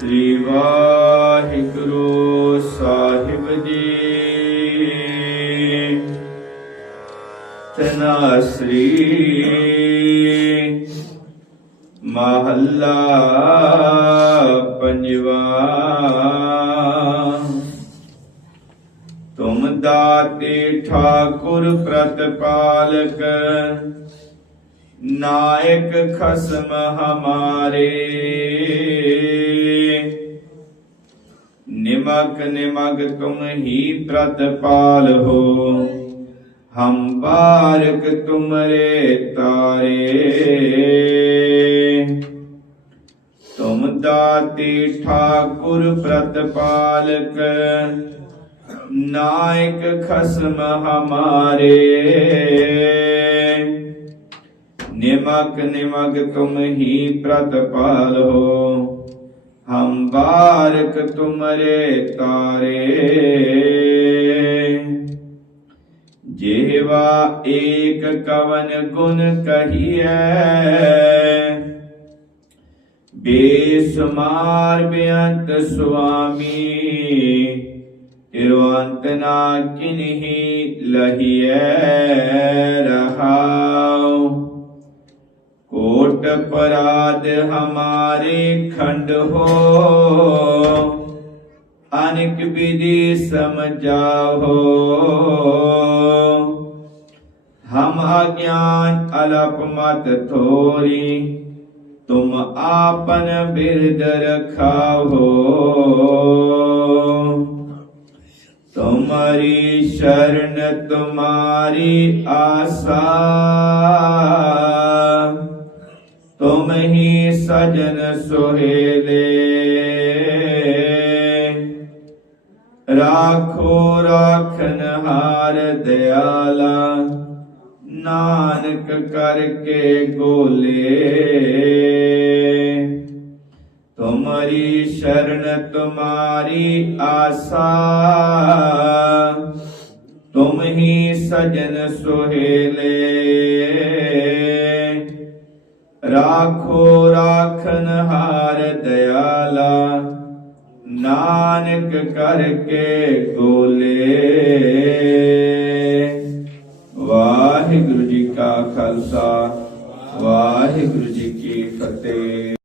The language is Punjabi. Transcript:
ਸ੍ਰੀ ਵਾਹਿਗੁਰੂ ਸਾਹਿਬ ਜੀ। ਤਨਾਸਰੀ ਮਹੱਲਾ ਪੰਜਵਾ। ਤੁਮ ਦਾਤੇ ਠਾਕੁਰ ਪ੍ਰਤਪਾਲਕ ਨਾਇਕ ਖਸਮ ਹਮਾਰੇ। ਨਿਮਕ ਨਿਮਗ ਤੁਮ ਪ੍ਰਤਪਾਲ ਹੋ। ਹਮ ਬਾਰਕ ਤੁਮਰੇ ਤਾਰੇ। ਤੁਮ ਦਾਤੀ ਠਾਕੁਰ ਪ੍ਰਤਪਾਲਕ ਨਾਇਕ ਖਸਮ ਹਮਾਰੇ। ਨਿਮਕ ਨਿਮਗ ਤੁਮ ਹੀ ਪ੍ਰਤਪਾਲ ਹੋ। ਹਮ ਬਾਰਕ ਤੁਮਰੇ ਤਾਰੇ। ਜਿਹਵਾ ਏਕ ਕਵਨ ਗੁਣ ਕਹੀਐ। ਬੇਸਮਾਰ ਬੇਅੰਤ ਸੁਆਮੀ, ਤਿਰਵੰਤ ਨਾ ਕਿਨਹੀ ਲਹੀਐ ਰਹਾਉ। अपराध हमारे खंड हो। अनेक विधि समझाओ। हम अज्ञान अलप मत थोरी, तुम आपन बिरद रखाओ। तुम्हारी शरण, तुम्हारी आशा। ਤੁਮ ਹੀ ਸਜਨ ਸੁਹੇਲੇ। ਰਾਖੋ, ਰਾਖਨ ਹਾਰ ਦਿਆਲਾ, ਨਾਨਕ ਕਰਕੇ ਗੋਲੇ। ਤੁਮਰੀ ਸ਼ਰਨ, ਤੁਮਾਰੀ ਆਸਾ। ਤੁਮ ਹੀ ਸਜਨ ਸੁਹੇਲੇ। ਰਾਖੋ ਰਾਖਨ ਹਾਰ ਦਿਆਲਾ, ਨਾਨਕ ਕਰਕੇ ਗੋਲੇ ਵਾਹਿਗੁਰੂ ਜੀ ਕਾ ਖਾਲਸਾ, ਵਾਹਿਗੁਰੂ ਜੀ ਕੀ ਫਤਿਹ।